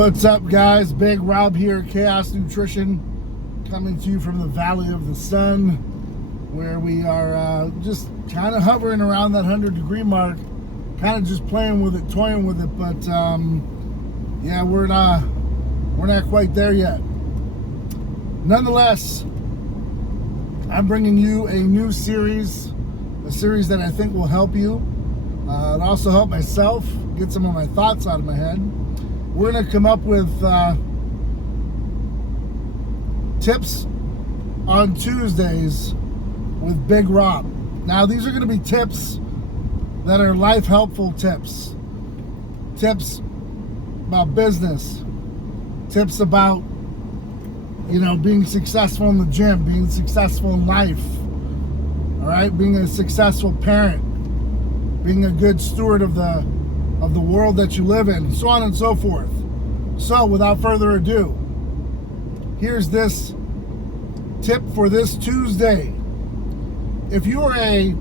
What's up, guys? Big Rob here, Chaos Nutrition, coming to you from the Valley of the Sun, where we are just kind of hovering around that 100-degree mark, kind of just playing with it, toying with it. But yeah, we're not quite there yet. Nonetheless, I'm bringing you a new series, a series that I think will help you. It'll also help myself get some of my thoughts out of my head. We're going to come up with tips on Tuesdays with Big Rob. Now, these are going to be tips that are life helpful tips. Tips about business. Tips about, being successful in the gym, being successful in life. All right? Being a successful parent. Being a good steward of the world that you live in, so on and so forth. So, without further ado, here's this tip for this Tuesday. If you are a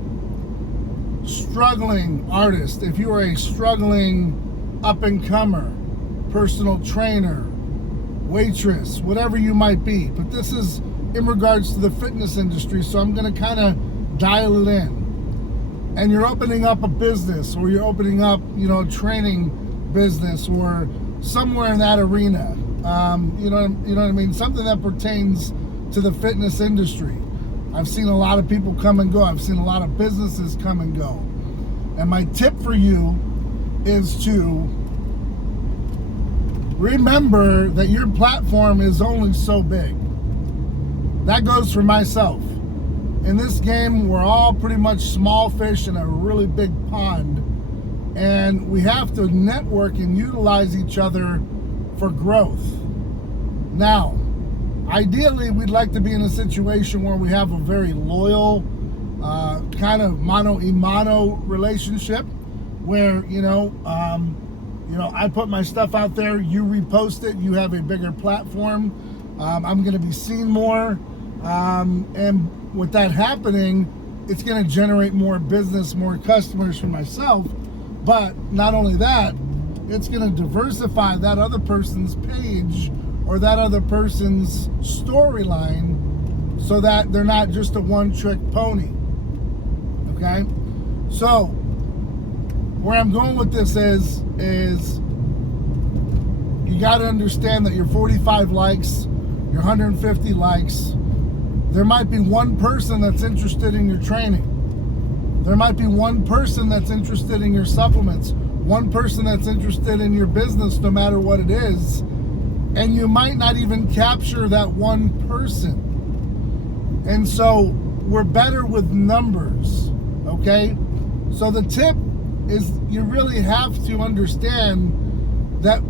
struggling artist, if you are a struggling up-and-comer, personal trainer, waitress, whatever you might be, but this is in regards to the fitness industry, so I'm going to kind of dial it in. And you're opening up a business, or you're opening up, a training business, or somewhere in that arena. You know what I mean? Something that pertains to the fitness industry. I've seen a lot of people come and go. I've seen a lot of businesses come and go. And my tip for you is to remember that your platform is only so big. That goes for myself. In this game, we're all pretty much small fish in a really big pond, and we have to network and utilize each other for growth. Now, ideally, we'd like to be in a situation where we have a very loyal, kind of mano-a-mano relationship, where, I put my stuff out there, you repost it, you have a bigger platform, I'm going to be seen more, and with that happening, it's going to generate more business, more customers for myself. But not only that, it's going to diversify that other person's page or that other person's storyline, so that they're not just a one-trick pony. Okay? So, where I'm going with this is you got to understand that your 45 likes, your 150 likes, there might be one person that's interested in your training. There might be one person that's interested in your supplements. One person that's interested in your business, no matter what it is. And you might not even capture that one person. And so we're better with numbers, okay? So the tip is you really have to understand that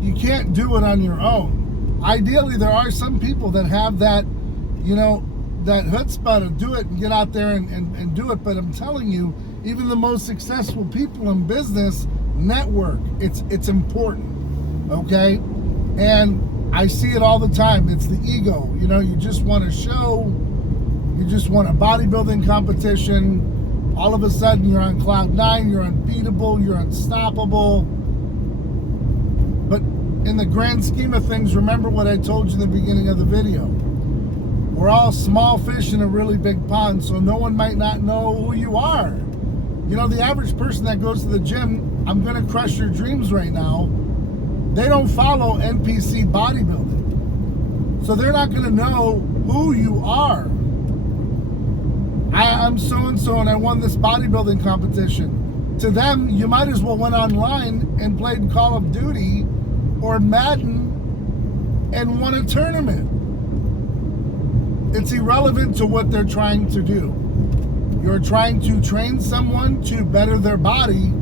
you can't do it on your own. Ideally, there are some people that have that that chutzpah to do it and get out there and do it. But I'm telling you, even the most successful people in business network. It's important, okay? And I see it all the time. It's the ego. You just want to show. You just want a bodybuilding competition. All of a sudden, you're on cloud 9. You're unbeatable. You're unstoppable. But in the grand scheme of things, remember what I told you in the beginning of the video. We're all small fish in a really big pond, so no one might not know who you are. The average person that goes to the gym, I'm going to crush your dreams right now, they don't follow NPC bodybuilding. So they're not going to know who you are. I'm so-and-so and I won this bodybuilding competition. To them, you might as well went online and played Call of Duty or Madden and won a tournament. It's irrelevant to what they're trying to do. You're trying to train someone to better their body,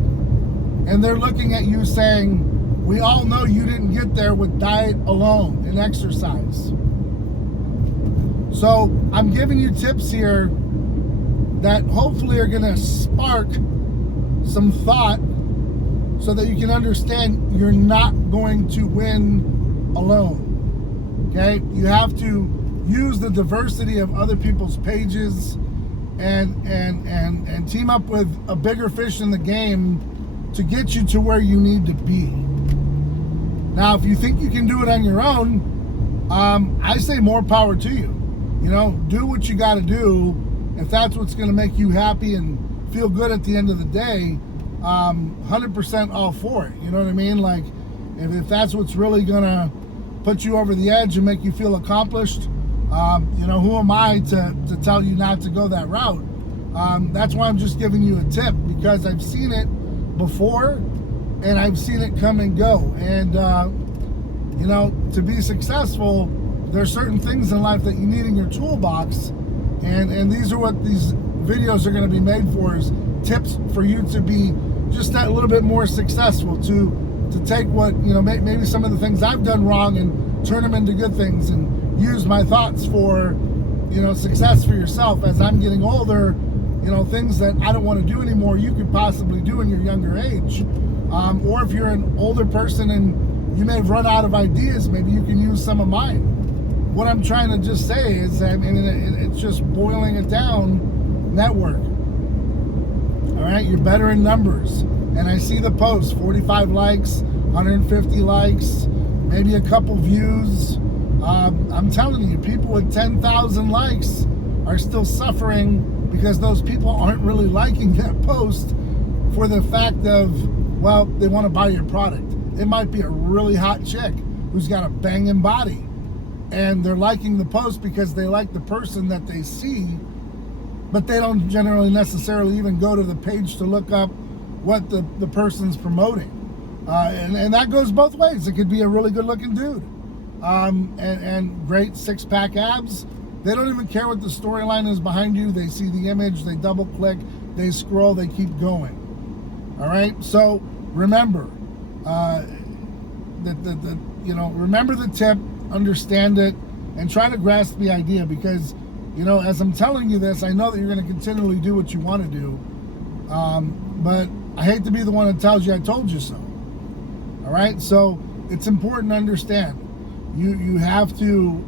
and they're looking at you saying, we all know you didn't get there with diet alone and exercise. So I'm giving you tips here that hopefully are going to spark some thought so that you can understand you're not going to win alone. Okay? You have to use the diversity of other people's pages and team up with a bigger fish in the game to get you to where you need to be. Now, if you think you can do it on your own, I say more power to you. You know, do what you got to do. If that's what's going to make you happy and feel good at the end of the day, 100% all for it. You know what I mean? Like, if that's what's really going to put you over the edge and make you feel accomplished, you know, who am I to tell you not to go that route? That's why I'm just giving you a tip, because I've seen it before and I've seen it come and go. And, you know, to be successful, there's certain things in life that you need in your toolbox. And these are what these videos are going to be made for, is tips for you to be just that little bit more successful, to take what, you know, maybe some of the things I've done wrong and turn them into good things, and use my thoughts for, you know, success for yourself as I'm getting older. You know, things that I don't want to do anymore, you could possibly do in your younger age. Or if you're an older person and you may have run out of ideas, maybe you can use some of mine. What I'm trying to just say is, I mean, it's just boiling it down, network. All right, you're better in numbers. And I see the posts, 45 likes, 150 likes, maybe a couple views. I'm telling you, people with 10,000 likes are still suffering because those people aren't really liking that post for the fact of, well, they want to buy your product. It might be a really hot chick who's got a banging body, and they're liking the post because they like the person that they see, but they don't generally necessarily even go to the page to look up what the person's promoting. And that goes both ways. It could be a really good looking dude and great six-pack abs. They don't even care what the storyline is behind you. They see the image, they double click, they scroll, they keep going. All right, so remember you know, remember the tip, understand it, and try to grasp the idea, because, you know, as I'm telling you this, I know that you're going to continually do what you want to do, but I hate to be the one that tells you I told you so. All right, so it's important to understand. You have to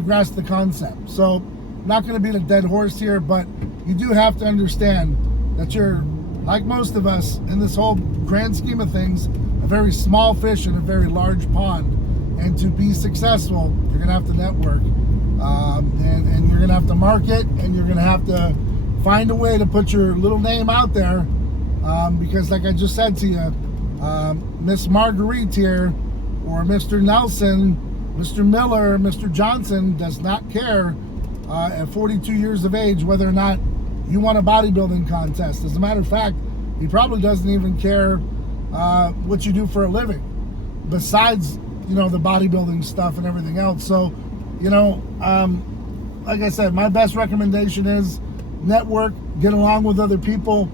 grasp the concept. So I'm not going to beat a dead horse here, but you do have to understand that you're, like most of us in this whole grand scheme of things, a very small fish in a very large pond. And to be successful, you're going to have to network, and you're going to have to market, and you're going to have to find a way to put your little name out there, because like I just said to you, Miss Marguerite here, or Mr. Nelson, Mr. Miller, Mr. Johnson does not care at 42 years of age whether or not you won a bodybuilding contest. As a matter of fact, he probably doesn't even care what you do for a living, besides, you know, the bodybuilding stuff and everything else. So, you know, like I said, my best recommendation is network, get along with other people,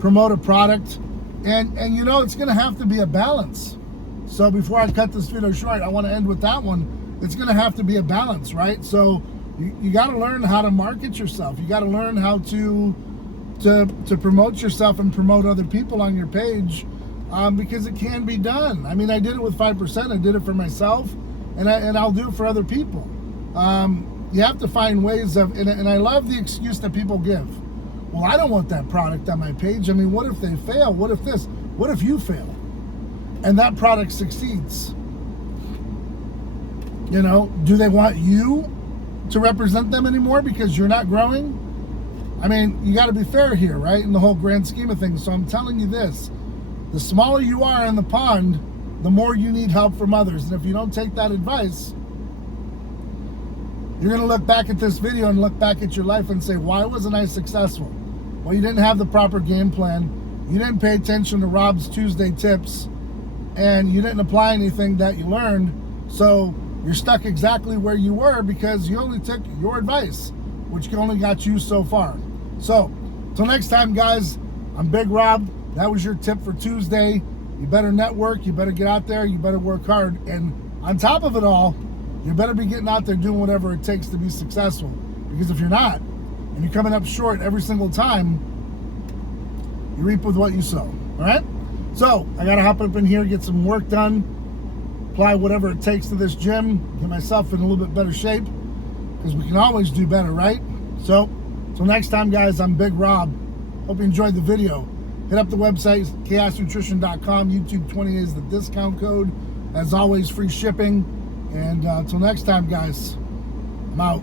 promote a product, and you know, it's going to have to be a balance. So before I cut this video short, I want to end with that one. It's going to have to be a balance, right? So you got to learn how to market yourself. You got to learn how to promote yourself and promote other people on your page, because it can be done. I mean, I did it with 5%. I did it for myself, and I'll do it for other people. You have to find ways of, and I love the excuse that people give. Well, I don't want that product on my page. I mean, what if they fail? What if this? What if you fail and that product succeeds? You know, do they want you to represent them anymore because you're not growing? I mean, you got to be fair here, right? In the whole grand scheme of things. So I'm telling you this, the smaller you are in the pond, the more you need help from others. And if you don't take that advice, you're going to look back at this video and look back at your life and say, why wasn't I successful? Well, you didn't have the proper game plan. You didn't pay attention to Rob's Tuesday tips, and you didn't apply anything that you learned. So you're stuck exactly where you were because you only took your advice, which only got you so far. So till next time, guys, I'm Big Rob. That was your tip for Tuesday. You better network, you better get out there, you better work hard, and on top of it all, you better be getting out there doing whatever it takes to be successful. Because if you're not, and you're coming up short every single time, you reap with what you sow. All right? So I got to hop up in here, get some work done, apply whatever it takes to this gym, get myself in a little bit better shape, because we can always do better, right? So till next time, guys, I'm Big Rob. Hope you enjoyed the video. Hit up the website, chaosnutrition.com. YouTube 20 is the discount code. As always, free shipping. And until next time, guys, I'm out.